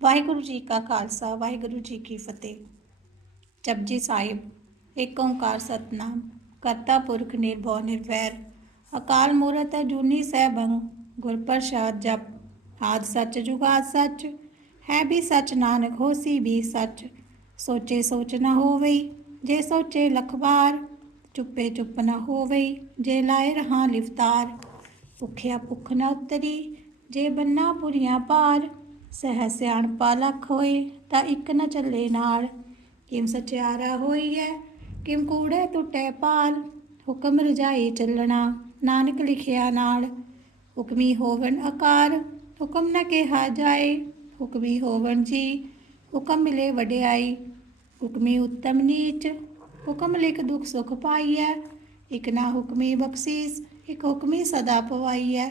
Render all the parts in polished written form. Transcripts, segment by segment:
ਵਾਹਿਗੁਰੂ ਜੀ ਕਾ ਖਾਲਸਾ ਵਾਹਿਗੁਰੂ ਜੀ ਕੀ ਫਤਿਹ। ਜਪਜੀ ਸਾਹਿਬ। ਏਕ ਓੰਕਾਰ ਸਤਨਾਮ ਕਰਤਾ ਪੁਰਖ ਨਿਰਭਉ ਨਿਰਵੈਰ ਅਕਾਲ ਮੂਰਤ ਅਜੂਨੀ ਸੈਭੰ ਗੁਰ ਪ੍ਰਸਾਦ ਜਪ। ਆਦਿ ਸੱਚ ਜੁਗਾਦ ਸੱਚ ਹੈ ਵੀ ਸੱਚ ਨਾਨਕ ਹੋਸੀ ਵੀ ਸੱਚ। ਸੋਚੇ ਸੋਚ ਨਾ ਹੋਵਈ ਜੇ ਸੋਚੇ ਲਖ ਵਾਰ। ਚੁੱਪੇ ਚੁੱਪ ਨਾ ਹੋਵਈ ਜੇ ਲਾਏ ਰਹਾ ਲਿਵਤਾਰ। ਭੁੱਖਿਆ ਭੁੱਖ ਨਾ ਉਤਰੀ ਜੇ ਬੰਨਾ ਪੁਰੀਆਂ ਪਾਰ। ਸਹਿ ਸਿਆਣਪਾ ਲੱਖ ਹੋਏ ਤਾਂ ਇੱਕ ਨਾ ਚੱਲੇ ਨਾਲ। ਕਿਮ ਸਚਿਆਰਾ ਹੋਈ ਹੈ ਕਿਮ ਕੂੜੇ ਟੁੱਟੇ ਪਾਲ। ਹੁਕਮ ਰਜਾਈ ਚੱਲਣਾ ਨਾਨਕ ਲਿਖਿਆ ਨਾਲ। ਹੁਕਮੀ ਹੋਵਣ ਆਕਾਰ ਹੁਕਮ ਨਾ ਕਿਹਾ ਜਾਏ। ਹੁਕਮੀ ਹੋਵਣ ਜੀ ਹੁਕਮ ਮਿਲੇ ਵਡਿਆਈ। ਹੁਕਮੀ ਉੱਤਮ ਨੀਚ ਹੁਕਮ ਲਿਖ ਦੁੱਖ ਸੁਖ ਪਾਈਐ। ਇਕ ਨਾ ਹੁਕਮੀ ਬਖਸ਼ੀਸ ਇਕ ਹੁਕਮੀ ਸਦਾ ਪਵਾਈਐ।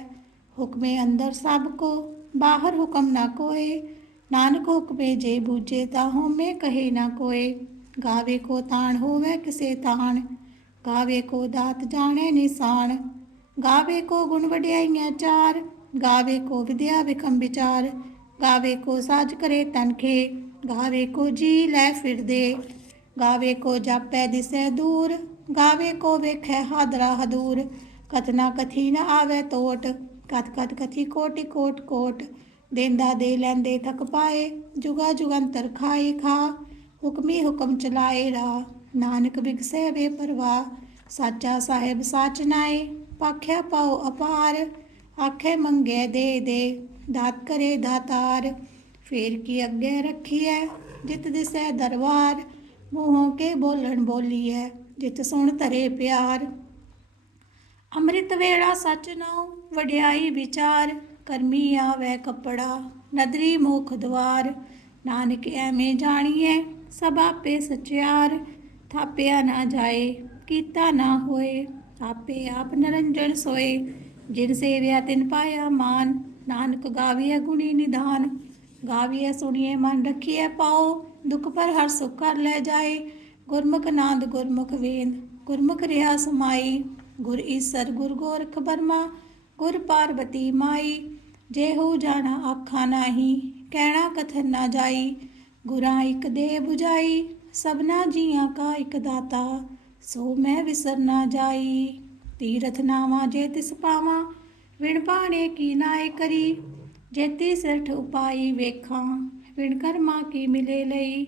ਹੁਕਮੇ ਅੰਦਰ ਸਭ ਕੋ ਬਾਹਰ ਹੁਕਮ ਨਾ ਕੋਏ। ਨਾਨਕ ਹੁਕਮੇ ਜੇ ਬੂਝੇ ਤਾਂ ਹੋਮੇ ਕਹੇ ਨਾ ਕੋਏ। ਗਾਵੇ ਕੋ ਤਾਣ ਹੋਵੇ ਕਿਸੇ ਤਾਣ ਗਾਵੇ ਕੋ ਦਾਤ ਜਾਣੇ ਨਿਸ਼ਾਨ। ਗਾਵੇ ਕੋ ਗੁਣ ਵਡਿਆਈਆਂ ਚਾਰ ਗਾਵੇ ਕੋ ਵਿਦਿਆ ਵਿਖਮ ਵਿਚਾਰ। ਗਾਵੇ ਕੋ ਸਾਜ ਕਰੇ ਤਨਖੇ ਗਾਵੇ ਕੋ ਜੀ ਲੈ ਫਿਰਦੇ। ਗਾਵੇ ਕੋ ਜਾਪੈ ਦਿਸੈ ਦੂਰ ਗਾਵੇ ਕੋ ਵੇਖੈ ਹਾਦਰਾ ਹਦੂਰ। ਕਥਨਾ ਕਥੀ ਨਾ ਆਵੇ ਟੋਟ ਕਥ ਕਥ ਕਥੀ ਕੋਟਿ ਕੋਟ ਕੋਟ। ਦੇਂਦਾ ਦੇ ਲੈਂਦੇ ਥਕ ਪਾਏ ਜੁਗਾ ਜੁਗੰਤਰ ਖਾਏ ਖਾ। ਹੁਕਮੀ ਹੁਕਮ ਚਲਾਏ ਰਾ ਨਾਨਕ ਬਿਗਸੈ ਬੇਪਰਵਾਹ। ਸਾਚਾ ਸਾਹਿਬ ਸਾਚ ਨਾਏ ਪਾਖਿਆ ਪਾਉ ਅਪਾਰ। ਆਖੇ ਮੰਗੇ ਦੇ ਦੇ ਦਾਤ ਕਰੇ ਦਾਤਾਰ। ਫੇਰ ਕੀ ਅੱਗੇ ਰੱਖੀਐ ਜਿਤ ਦਿਸੈ ਦਰਬਾਰ। ਮੂੰਹੋਂ ਕੇ ਬੋਲਣ ਬੋਲੀਐ ਜਿਤ ਸੁਣ ਧਰੇ ਪਿਆਰ। ਅੰਮ੍ਰਿਤ ਵੇਲਾ ਸਚ ਨਾਉ ਵਡਿਆਈ ਵਿਚਾਰ। ਕਰਮੀ ਆਵੈ ਕੱਪੜਾ ਨਦਰੀ ਮੁਖ ਦੁਆਰ। ਨਾਨਕ ਐਵੇਂ ਜਾਣੀਐ ਸਭ ਆਪੇ ਸਚਿਆਰ। ਥਾਪਿਆ ਨਾ ਜਾਏ ਕੀਤਾ ਨਾ ਹੋਏ ਆਪੇ ਆਪ ਨਿਰੰਜਨ ਸੋਏ। ਜਿਨ ਸੇਵਿਆ ਤਿਨ ਪਾਇਆ ਮਾਨ ਨਾਨਕ ਗਾਵੀਐ ਗੁਣੀ ਨਿਧਾਨ। ਗਾਵੀਐ ਸੁਣੀਏ ਮਨ ਰੱਖੀਐ ਪਾਉ ਦੁਖ ਪਰ ਹਰ ਸੁਖ ਕਰ ਲੈ ਜਾਏ। ਗੁਰਮੁਖ ਨਾਦ ਗੁਰਮੁਖ ਵੇਦ ਗੁਰਮੁਖ ਰਿਹਾ ਸਮਾਈ। ਗੁਰ ਈਸਰ ਗੁਰ ਗੋਰਖ ਬਰਮਾ ਗੁਰ ਪਾਰਬਤੀ ਮਾਈ। जेहू जाना आखा नाही कहना कथन ना जाई। गुरा इक दे बुझाई सबना जियां का इक दाता सो मैं विसर ना जाई। तीरथ नावा जे तिस पावा विण पाणे की नाए करी। जेती सिरठ उपाई वेखां विण कर्मा की मिले लई।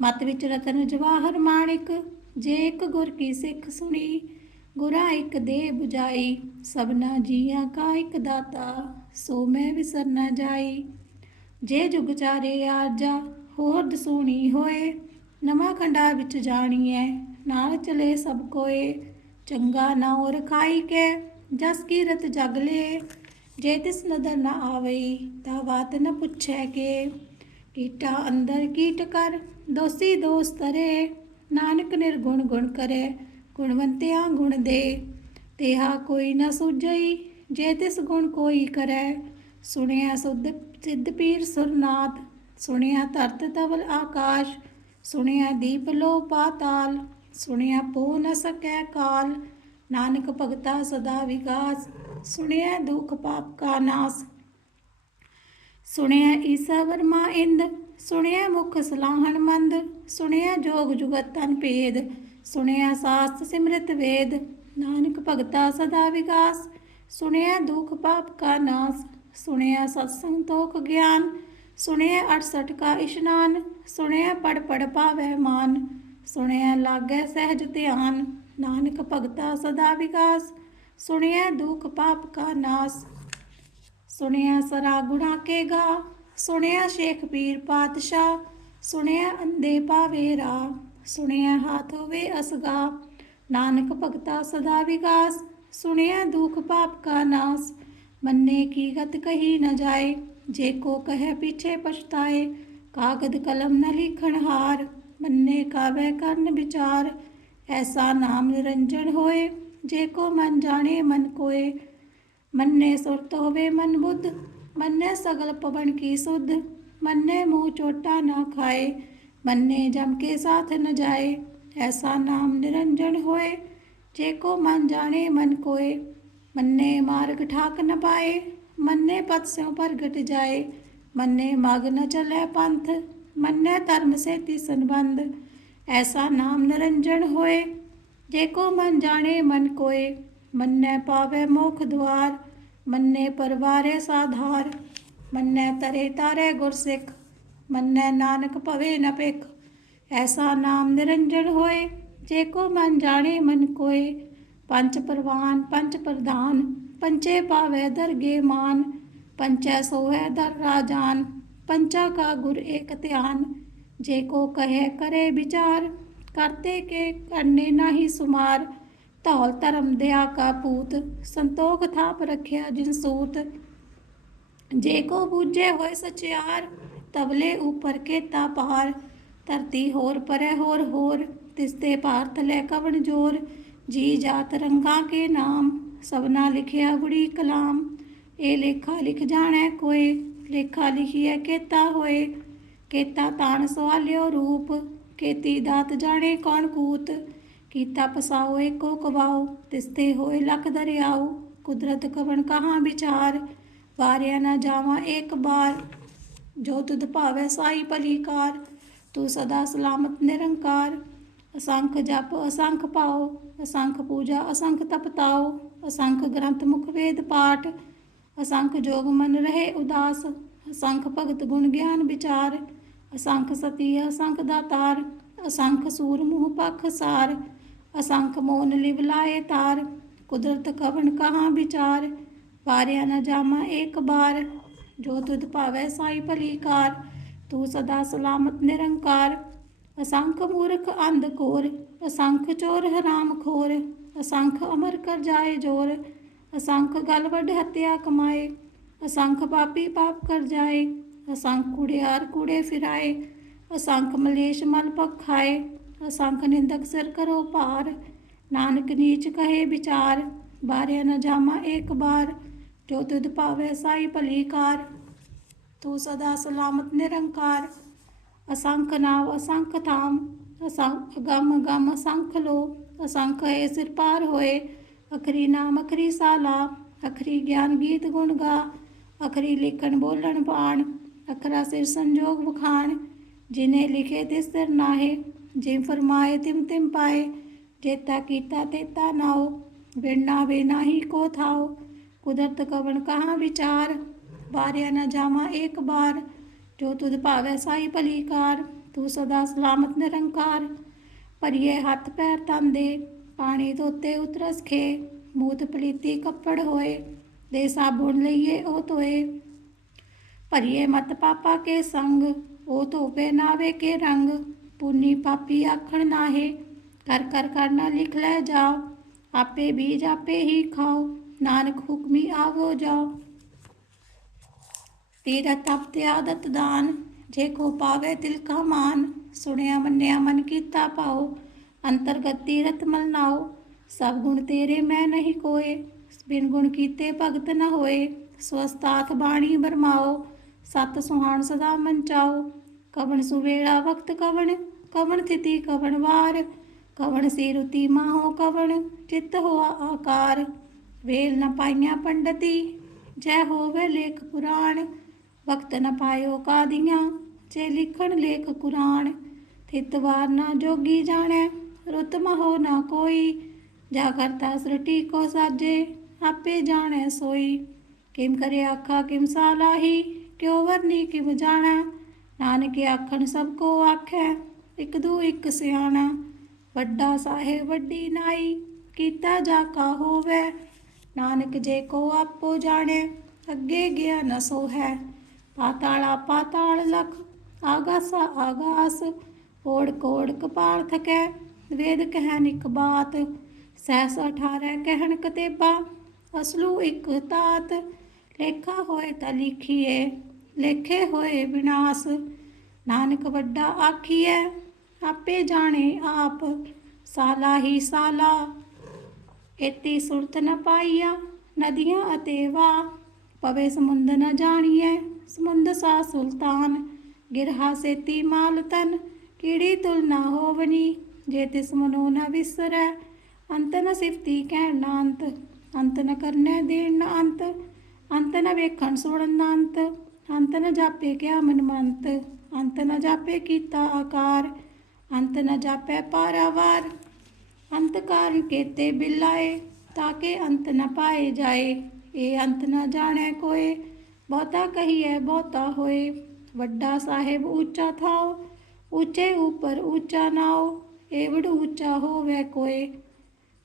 मत विच रतन जवाहर माणिक जे एक गुर की सिख सुनी। गुरा इक दे बुझाई सबना जियां का इक दाता सो मैं विसर ना जाई। जे जुग चारे आरजा होर दसूनी होए नवा खंडा विच जाणीए नाल चले सब कोए। चंगा ना और खाई के जस कीरत जग ले। जे तिस नदर न आवई ता बात न पुछै के। कीटा अंदर कीट कर दोषी दोष तरे। नानक निर्गुण गुण करे गुणवंतिया गुण दे। तेहा कोई न सूझई जे तिस गुण कोई करे। सुनिया सुध सिद्ध पीर सुरनाथ सुनिया धरत तवल आकाश। सुनिया दीप लो पाताल सुनिया पो न सकै काल। नानक भगता सदा विकास सुनिया दुख पाप का नाश। सुनिया ईसा वर्मा इंद सुनिया मुख सलाहन मंद। सुनिया जोग जुगत तन भेद सुनिया शास्त्र सिमृत वेद। नानक भगता सदा विकास सुनिया दुख पाप का नाश। सुनिया सत्संग तोख ज्ञान सुनिया 68 का इशनान। सुनिया पढ़ पढ़ पावै मान सुनिया लागै सहज ध्यान। नानक भगता सदा विकास सुनिया दुख पाप का नाश। सुनिया सरा गुणा के गा सुनिया शेख पीर पातशाह। सुनिया अंधे पावे राह सुनिया हाथ होवे असगा। नानक भगता सदा विकास सुनिया दुख पाप का नाश। मन्ने की गत कही न जाए जे को कहे पीछे पछताए। कागद कलम न लिखण हार मन्ने कावे करन विचार। ऐसा नाम निरंजन होए जे को मन जाने मन कोय। मन्ने सुरत होवे मन बुद्ध मन्ने सगल पवन की सुध। मन्ने मुँह चोटा ना खाए मन्ने जम के साथ न जाए। ऐसा नाम निरंजन होए जे को मन जाने मन कोय। मन्ने मार्ग ठाक न पाए मन्ने पथ स्यों प्रगट जाए। मन्ने मग न चलै पंथ, मन्ने धर्म सेती संबंध। ऐसा नाम निरंजन होए, जेको मन जाने मन कोय। मन्ने पावे मोख द्वार, मन्ने परवारे साधार। मन्ने तरे तारे गुरसिख, मन्ने नानक पवे न भिख। ऐसा नाम निरंजन होए, जेको मन जाने मन कोय। पंच परवान पंच प्रधान, पंचे पावे दरगे मान। पंचै सोहै दर राजान, पंचा का गुर एक ध्यान। जेको कहे करे विचार, करते के करने नाही सुमार। धौल धर्म दया का पूत, संतोख थाप रखिया जिन सूत। जेको बूझे होए सचियार, तबले ऊपर केता पार। धरती होर परै होर, तिसते भार तले कवन जोर। जी जात रंगा के नाम, सबना लिखिया बड़ी कलाम। ए लेखा लिख जाने कोय, लेखा लिखिए केता होए। केता तान सवालियो रूप, केती दात जाने कौन कूत। कीता पसाओ एको कवाओ, तिसते होए लख दरियाओ। कुदरत कवन कहाँ विचार, वारिया न जावा एक बार। जो तुध भावे साई भलीकार, तू सदा सलामत निरंकार। असंख जप असंख पाओ, असंख पूजा असंख तपताओ। असंख ग्रंथ मुख वेद पाठ, असंख जोग मन रहे उदास। असंख भगत गुण ज्ञान विचार, असंख सती असंख दातार। असंख सूर मुँह पख सार, असंख मोन लिव लाए तार। कुदरत कवन कहाँ विचार, वारिया न जामा एक बार। जो तुध पावे साई भलीकार, तू सदा सलामत निरंकार। असंख मूर्ख अंध घोर, असंख चोर हराम खोर। असंख अमर कर जाए जोर, असंख गल वड हत्या कमाए। असंख पापी पाप कर जाए, असंख कुड़ियार कूड़े फिराए। असंख मलेश मल पग खाए, असंख निंदक सिर करो पार। नानक नीच कहे विचार, बारिया न जामा एक बार। जो तुध पावे साई भलीकार, तू सदा सलामत निरंकार। असंख नाव असंख थाम, असंख गम गम असंख लो। असंख ए सिर पार होए, अखरी नाम अखरी साला। अखरी ज्ञान गीत गुण गा, अखरी लिखन बोलन बाण। अखरा सिर संजोग बखान, जिन्हें लिखे तिस सिर नाहे। जिम फरमाए तिम तिम पाए, जेता कीता तेता नाओ। बिरना वे नाही को थाओ, कुदरत कवन कहाँ विचार। वारिया न जावा एक बार, जो तुध भावे साई भलीकार। तू सदा सलामत निरंकार। भरिए हथ पैर तन दे, पानी धोते उतरस खे। मूत पलीती कपड़ होए, दे साबुन लइए ओ धोए। भरिए मत पापा के संग, ओ धोबे नावे के रंग। पुन्नी पापी आखण नाहे, कर कर करना लिख ले जाओ। आपे बीज आपे ही खाओ, नानक हुक्मी आवो जाओ। तीरथ अपते आदत दान, जेको पावे तिल का मान। सुनिया मन्निया मन कीता पाओ, अंतरगत तीरथ मल नाओ। सब गुण तेरे मैं नहीं कोय, बिन गुण कीते भगत न होए। स्वस्ताथ बाणी बरमाओ, सत सुहान सदा मन चाओ। कवन सुवेला वक्त कवन, कवन तिथि कवन वार। कवन सी रुति माहो कवन, चित्त होआ आकार। वेल न पाइया पंडती, जय होवे लेख पुराण। वक्त न पायो कादियाँ, जे लिखण लेख कुरान। थित वार न जोगी जाने, रुत महो न कोई। जा करता सृष्टि को साजे, आपे जाने सोई। किम करे आखा किम सालाही, क्यों वरनी किम जाना। नानक आखन सबको आखै, इक दू इक सियाना। वड्डा साहेब वड्डी नाई, कीता जाका होवै। नानक जे को आपो जाने, अगे गया न सो है। पाताला पाताल लख, आगासा आगास। ओड़ कोड़ कपाल थकै, वेद कहन इक बात। सहस 18 कहन कतेबा, असलू इक तात। लेखा होए ता लिखिए, लेखे होए विनाश। नानक वड्डा आखिए, आपे जाने आप। साला ही साला, एती सुरत न पाइया। नदियाँ अते वाह, पवे समुंद न जानिए। समुंद सा सुल्तान, गिरहा सेती माल तन। कीड़ी तुल ना होवनी, जे तिस मनो न विसरै। अंत न सिफती कहण न अंत, अंत न करने देण न अंत। अंत न वेखण सुणन न अंत, ਅੰਤ ਨ ਜਾਪੇ ਕਿਆ ਮਨਮੰਤ, ਅੰਤ ਨ ਜਾਪੇ ਕੀਤਾ ਆਕਾਰ, ਅੰਤ ਨ ਜਾਪੈ ਪਾਰਾਵਾਰ, ਅੰਤ ਕਾਰਨ ਕੇਤੇ ਬਿਲਾਏ, ਤਾਕੇ ਅੰਤ ਨ ਪਾਏ ਜਾਏ। ਇਹ ਅੰਤ ਨ ਜਾਣੈ ਕੋਏ, ਬਹੁਤਾ ਕਹੀਐ ਬਹੁਤਾ ਹੋਏ। ਵੱਡਾ ਸਾਹਿਬ ਊਚਾ ਥਾਓ, ਊਚੇ ਊਪਰ ਊਚਾ ਨਾਉ। ਏਵੜ ਊਚਾ ਹੋਵੈ ਕੋਏ,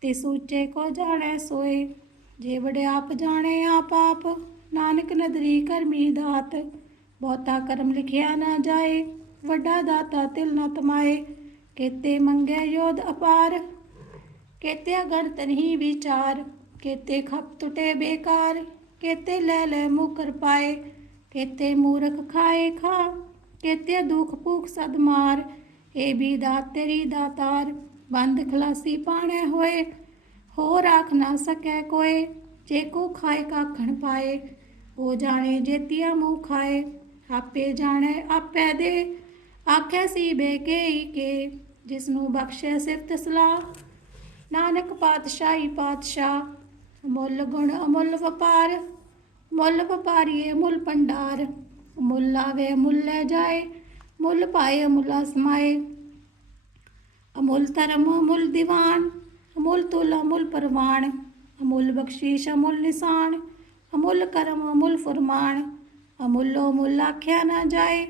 ਤਿਸ ਊਚੇ ਕੋ ਜਾਣੈ ਸੋਏ। ਜੇਵੜ ਆਪ ਜਾਣੇ ਆਪ ਆਪ, ਨਾਨਕ ਨਦਰੀ ਕਰਮੀ ਦਾਤ। ਬਹੁਤਾ ਕਰਮ ਲਿਖਿਆ ਨਾ ਜਾਏ, ਵੱਡਾ ਦਾਤਾ ਤਿਲ ਨ ਤਮਾਏ। ਕੇਤੇ ਮੰਗੈ ਯੋਧ ਅਪਾਰ, ਕੇਤੇ ਅਗਣਤ ਨਹੀਂ ਵਿਚਾਰ। ਕੇਤੇ ਖਪ ਟੁਟੇ ਬੇਕਾਰ, ਕੇਤੇ ਲੈ ਲੈ ਮੁਕਰ ਪਾਏ। ਕੇਤੇ ਮੂਰਖ ਖਾਏ ਖਾ, ਕੇਤੇ ਦੁਖ ਭੂਖ ਸਦ ਮਾਰ। ਇਹ ਵੀ ਦਾਤ ਤੇਰੀ ਦਾਤਾਰ, ਬੰਦ ਖਲਾਸੀ ਪਾਣੈ ਹੋਏ। ਹੋ ਰਾਖ ਨਾ ਸਕੈ ਕੋਏ, ਜੇ ਕੋ ਖਾਏ ਕਾਖਣ ਪਾਏ। ਉਹ ਜਾਣੇ ਜੇਤੀਆ ਮੂੰਹ ਖਾਏ, ਆਪੇ ਜਾਣੈ ਆਪੈ ਦੇ। ਆਖੈ ਸੀ ਬੇ ਕੇਈ ਕੇ, ਜਿਸਨੂੰ ਬਖਸ਼ੈ ਸਿਫਤ ਸਲਾਹ। ਨਾਨਕ ਪਾਤਸ਼ਾਹੀ ਪਾਤਸ਼ਾਹ, ਅਮੁੱਲ ਗੁਣ ਅਮੁੱਲ ਵਪਾਰ। ਮੁੱਲ ਵਪਾਰੀਏ ਮੁੱਲ ਭੰਡਾਰ, ਮੁੱਲ ਆਵੇ ਮੁੱਲ ਲੈ ਜਾਏ। ਮੁੱਲ ਪਾਏ ਅਮੁੱਲਾ ਸਮਾਏ, ਅਮੁੱਲ ਧਰਮ ਅਮੁੱਲ ਦੀਵਾਨ। ਅਮੁੱਲ ਤੁਲ ਅਮੁੱਲ ਪ੍ਰਵਾਨ, ਅਮੁੱਲ ਬਖਸ਼ੀਸ਼ ਅਮੁੱਲ ਨਿਸ਼ਾਨ। ਅਮੁੱਲ ਕਰਮ ਅਮੁੱਲ ਫੁਰਮਾਨ, ਅਮੁੱਲੋ ਮੁੱਲ ਆਖਿਆ ਨਾ ਜਾਏ।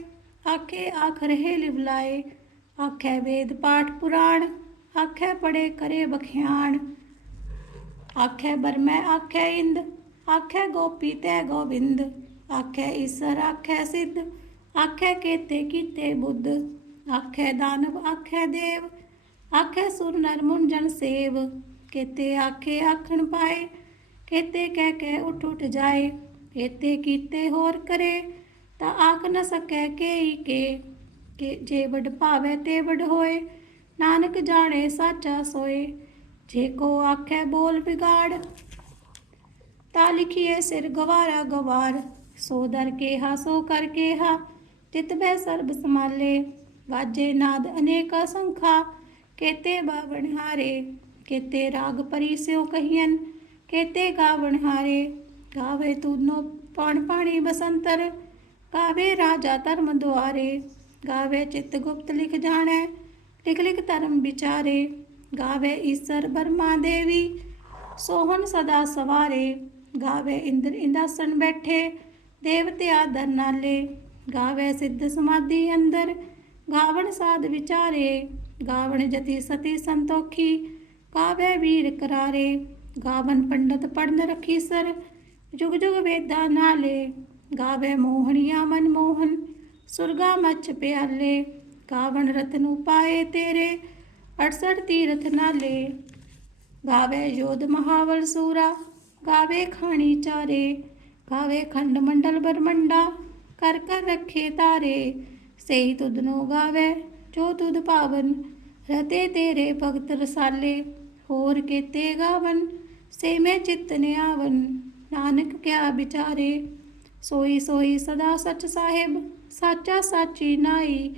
ਆਖੇ ਆਖ ਰਹੇ ਲਿਵਲਾਏ, ਆਖੈ ਵੇਦ ਪਾਠ ਪੁਰਾਣ। ਆਖੈ ਪੜੇ ਕਰੇ ਬਖਿਆਣ, ਆਖੈ ਬਰਮੈ ਆਖੈ ਇੰਦ। ਆਖੈ ਗੋਪੀ ਤੈ ਗੋਬਿੰਦ, ਆਖੈ ਈਸਰ ਆਖੈ ਸਿੱਧ। ਆਖੈ ਕੇਤੇ ਕੀਤੇ ਬੁੱਧ, ਆਖੈ ਦਾਨਵ ਆਖੈ ਦੇਵ। ਆਖੈ ਸੁਰ ਨਰ ਮੁਨ ਜਨ ਸੇਵ, ਕੇਤੇ ਆਖੇ ਆਖਣ ਪਾਏ। ਕੇਤੇ ਕਹਿ ਕਹਿ ਉੱਠ ਉੱਠ ਜਾਏ, ਕੇਤੇ ਕੀਤੇ ਹੋਰ ਕਰੇ। ਤਾਂ ਆਖ ਨ ਸਕੈ ਕੇਈ ਕੇ, ਜੇ ਵਡ ਭਾਵੈ ਤੇ ਵਡ ਹੋਏ। ਨਾਨਕ ਜਾਣੇ ਸਾਚਾ ਸੋਏ, ਜੇ ਕੋ ਆਖੈ ਬੋਲ ਵਿਗਾੜ। ਤਾ ਲਿਖੀਏ ਸਿਰ ਗਵਾਰਾ ਗਵਾਰ, ਸੋ ਦਰ ਕੇਹਾ ਸੋ ਕਰ ਕੇਹਾ। ਚਿਤ ਬੈ ਸਰਬ ਸਮਾਲੇ, ਵਾਜੇ ਨਾਦ ਅਨੇਕਾ ਸੰਖਾ। ਕੇਤੇ ਬਾਵਣ ਹਾਰੇ, ਕੇਤੇ ਰਾਗ ਪਰੀ ਸਿਉ ਕਹੀਐਨ। ਕੇਤੇ ਗਾਵਣ ਹਾਰੇ, ਗਾਵੇ ਤੂਨੋ ਪੌਣ ਪਾਣੀ ਬਸੰਤਰ। ਗਾਵੇ ਰਾਜਾ ਧਰਮ ਦੁਆਰੇ, ਗਾਵੇ ਚਿਤ ਗੁਪਤ ਲਿਖ ਜਾਣੈ। ਲਿਖ ਲਿਖ ਧਰਮ ਵਿਚਾਰੇ, ਗਾਵੇ ਈਸਰ ਬਰਮਾ ਦੇਵੀ। ਸੋਹਣ ਸਦਾ ਸਵਾਰੇ, ਗਾਵੇ ਇੰਦਰ ਇੰਦਾਸਨ ਬੈਠੇ। ਦੇਵਤੇ ਆਦਰ ਨਾਲੇ, ਗਾਵੇ ਸਿੱਧ ਸਮਾਧੀ ਅੰਦਰ। ਗਾਵਣ ਸਾਧ ਵਿਚਾਰੇ, ਗਾਵਣ ਜਤੀ ਸਤੀ ਸੰਤੋਖੀ। ਗਾਵੇ ਵੀਰ ਕਰਾਰੇ, ਗਾਵਨ ਪੰਡਤ ਪੜਨ ਰਖੀਸਰ। ਜੁਗ ਜੁਗ ਵੇਦਾਂ ਨਾਲੇ, ਗਾਵੇ ਮੋਹਣੀਆਂ ਮਨਮੋਹਨ। ਸੁਰਗਾ ਮੱਛ ਪਿਆਲੇ, ਗਾਵਣ ਰਤਨੁ ਪਾਏ ਤੇਰੇ। 68 ਤੀਰਥ ਨਾਲੇ, ਗਾਵੇ ਯੋਧ ਮਹਾਵਲ ਸੂਰਾ। ਗਾਵੇ ਖਾਣੀ ਚਾਰੇ, ਗਾਵੇ ਖੰਡ ਮੰਡਲ ਬਰਮੰਡਾ। ਕਰ ਕਰ ਰੱਖੇ ਤਾਰੇ, ਸਹੀ ਤੁਧਨੋ ਗਾਵੇ ਜੋ ਤੁਧ ਪਾਵਨ। ਰਤੇ ਤੇਰੇ ਭਗਤ ਰਸਾਲੇ, ਹੋਰ ਕੇਤੇ ਗਾਵਨ। ਸੇ ਮੈਂ ਚਿੱਤ ਨਿਆਵਨ, ਨਾਨਕ ਕਿਆ ਵਿਚਾਰੇ। ਸੋਈ ਸੋਈ ਸਦਾ ਸਚ ਸਾਹਿਬ, ਸਾਚਾ ਸਾਚੀ ਨਾਈ।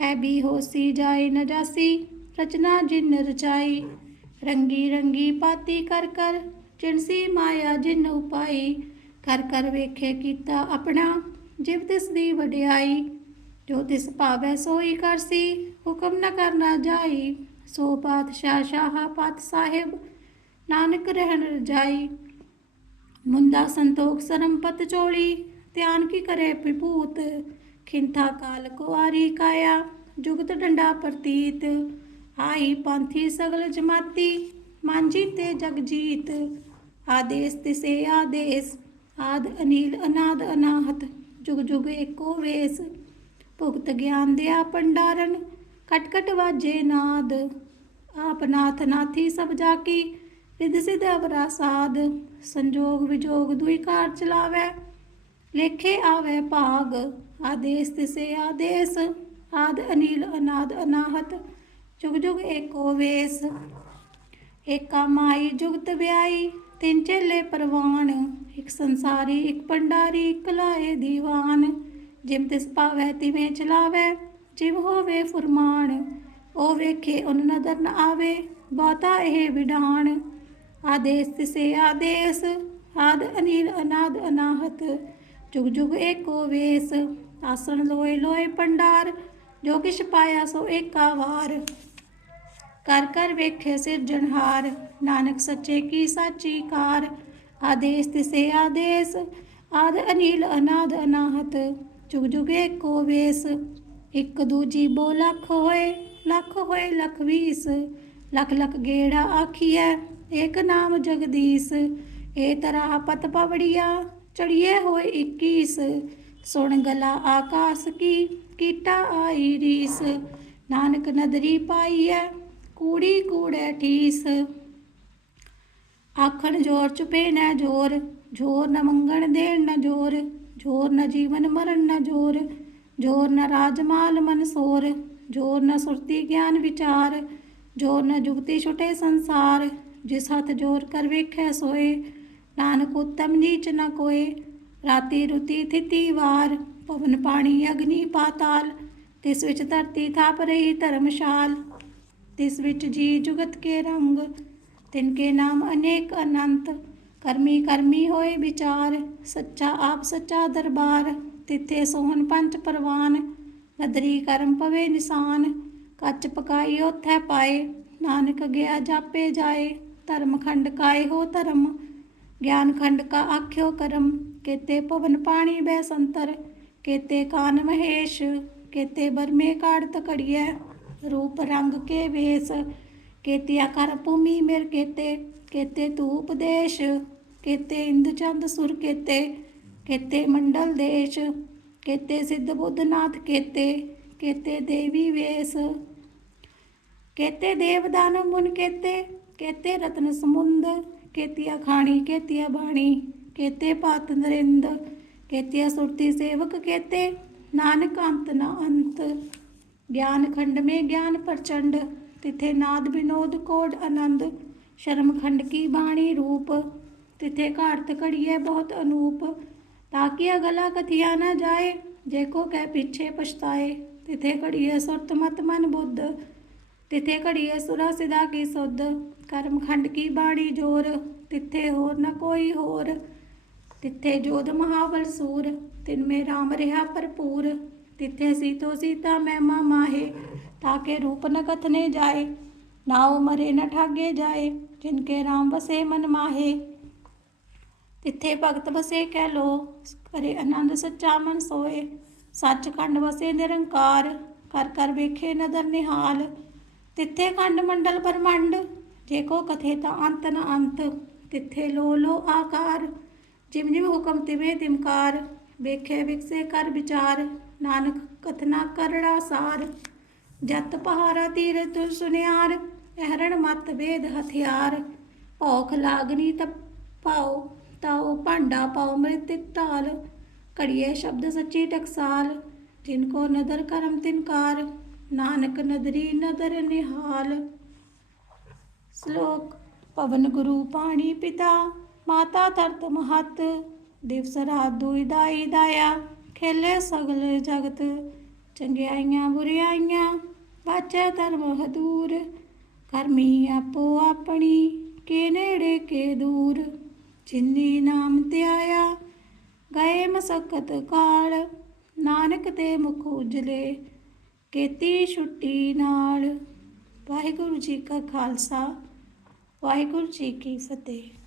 ਹੈ ਵੀ ਹੋਸੀ ਜਾਏ ਨ ਜਾਸੀ, ਰਚਨਾ ਜਿਨ ਰਚਾਈ। ਰੰਗੀ ਰੰਗੀ ਪਾਤੀ ਕਰ ਕਰ, ਜਿਨਸੀ ਮਾਇਆ ਜਿਨ ਉਪਾਈ। ਕਰ ਕਰ ਵੇਖੇ ਕੀਤਾ ਆਪਣਾ, ਜਿਵ ਤਿਸ ਦੀ ਵਡਿਆਈ। ਜੋ ਤਿਸ ਭਾਵੈ ਸੋਈ ਕਰਸੀ, ਹੁਕਮ ਨ ਕਰਨਾ ਜਾਈ। ਸੋ ਪਾਤਸ਼ਾਹ ਸ਼ਾਹ ਪਾਤ ਸਾਹਿਬ, ਨਾਨਕ ਰਹਿਣ ਰਜਾਈ। ਮੁੰਦਾ ਸੰਤੋਖ ਸਰਮ ਪਤ ਚੋਲੀ, ਧਿਆਨ ਕੀ ਕਰੇ ਵਿਭੂਤ। ਖਿੰਥਾ ਕਾਲ ਕੁਆਰੀ ਕਾਇਆ, ਜੁਗਤ ਡੰਡਾ ਪ੍ਰਤੀਤ। ਆਈ ਪੰਥੀ ਸਗਲ ਜਮਾਤੀ, ਮਾਂਝੀ ਤੇ ਜਗ ਜੀਤ। ਆਦੇਸ ਤਿਸੇ ਆਦੇਸ, ਆਦ ਅਨੀਲ ਅਨਾਦ ਅਨਾਹਤ। ਜੁਗ ਜੁਗ ਏਕੋ ਵੇਸ, ਭੁਗਤ ਗਿਆਨ ਦਿਆ ਭੰਡਾਰਨ। ਕਟ ਕਟ ਵਾਜੇ ਨਾਦ, ਆਪ ਨਾਥ ਨਾਥੀ ਸਭ ਜਾਕੀ। ਰਿਧ ਸਿਧ ਅਵਰਾ ਸਾਧ, ਸੰਜੋਗ ਵਿਜੋਗ ਦੁਇ ਕਾਰ ਚਲਾਵੈ। ਲੇਖੇ ਆਵੈ ਭਾਗ, ਆਦੇਸ ਤਿਸੇ ਆਦੇਸ। ਆਦ ਅਨੀਲ ਅਨਾਦ ਅਨਾਹਤ, ਜੁਗ ਜੁਗ ਏਕੋ ਵੇਸ। ਏਕਾ ਮਾਈ ਜੁਗਤ ਵਿਆਈ, ਤਿੰਨ ਚੇਲੇ ਪ੍ਰਵਾਨ। ਇੱਕ ਸੰਸਾਰੀ ਇੱਕ ਭੰਡਾਰੀ, ਇੱਕ ਲਾਏ ਦੀਵਾਨ। ਜਿਮ ਤਿਸ ਭਾਵੈ ਤਿਵੇਂ ਚਲਾਵੈ, ਜਿਵ ਹੋਵੇ ਫੁਰਮਾਨ। ਉਹ ਵੇਖੇ ਉਨ ਨਦਰ ਨ ਆਵੇ, ਬਹੁਤਾ ਇਹ ਵਿਡਾਣ। ਆਦੇਸ ਤਿਸੇ ਆਦੇਸ, ਆਦ ਅਨੀਲ ਅਨਾਦ ਅਨਾਹਤ। जुग जुग एको वेस, आसन लोए लोए भंडार, जो किश पाया सो एका वार। कर कर वेखे सिरजनहार, नानक सच्चे की साची कार। आदेश तिसे आदेश, आद अनिल अनाद अनाहत, जुग जुग एको वेस। एक दूजी बो लख होए लख बीस, लख लख गेड़ा आखिए एक नाम जगदीश। ए तरह पत पवड़िया चढ़िए होए 21, सुन गला आकाश की कीटा आई रीस। नानक नदरी पाईए कूड़ी कूड़े ठीस, आखन जोर चुपे न जोर, जोर न मंगण देण न जोर, जोर न जीवन मरण न जोर, जोर न राजमाल मन सोर, जोर न सुरती ज्ञान विचार, जोर न जुगती छुटे संसार। जिस हथ जोर कर वेखै सोए, नानक उत्तम नीच न कोय। राति रुति थिति वार, पवन पानी अग्नि पाताल, तिस विच धरती थाप रही धर्मशाल। तिस विच जी जुगत के रंग, तिनके नाम अनेक अनंत। करमी करमी होए विचार, सच्चा आप सच्चा दरबार। तिथे सोहन पंच परवान, नदरी करम पवे निशान। कच पकाई ओथै पाए, नानक गया जापे जाए। धर्म खंड काए हो धर्म, ज्ञान खंड का आख्यो करम। केते पवन पानी बै संतर, केते कान महेश, केते बरमे काढ़ तकड़िए रूप रंग के वेश। केतिया कर भूमि मेर केते, केते तू उपदेश, केते इंद चंद सुर केते, केते मंडल देश। केते सिद्ध बुद्ध नाथ केते, केते देवी वेश। केते देव दानव मुन केते, केते रत्न समुंद, केतिया खाणी केतिया बाणी, केते पात नरिंद। केतिया सुरती सेवक केते, नानक अंत न अंत। ज्ञान खंड में ज्ञान प्रचंड, तिथे नाद विनोद कोड आनंद। शर्म खंड की बाणी रूप, तिथे घाट घड़िए बहुत अनूप। ताकिया गला कथिया न जाए, जेको कह पीछे पछताए। तिथे घड़िए सुरत मत मन बुद्ध, तिथे घड़िए सुरा सिदा की सुध। कर्म खंड की बाणी जोर, तिथे होर न कोई होर। तिथे जोध महाबल सूर, तिनमें राम रहा भरपूर। तिथे सीतो सीता महिमा माहे, ताके रूप न कथने जाए। नाव मरे न ठागे जाए, जिनके राम बसे मन माहे। तिथे भगत बसे कह लो, करे आनंद सच्चा मन सोए। सच खंड बसे निरंकार, कर कर वेखे नदर निहाल। तिथे खंड मंडल ब्रह्मंड, जेको कथे ता अंत न अंत। तिथे लो आकार, जिम जिम हुक्म तिवें तिमकार। वेखे विकसे कर विचार, नानक कथना करड़ा सार। जत पहारा तीर तुर सुनियार, अहरण मत वेद हथियार। भौख लागनी तप पाओ, ताओ भांडा पाओ मृतिक ढाल। घड़िए शब्द सच्ची टकसाल, जिनको नदर करम तिनकार। नानक नदरी नदर निहाल। श्लोक। पवन गुरु पाणी पिता, माता धरत महत। दिवस रात दुई दाई दाया, खेले सगल जगत। चंगियाइयां बुरियाइयां, बाचे धर्म हदूर। करमी आपो अपनी, के नेड़े के दूर। जिन्नी नाम त्याया, गए मसकत काल। नानक ते मुख उजले, केती छुट्टी नाल। वाहिगुरु जी का खालसा, वाहिगुरु जी की फतेह।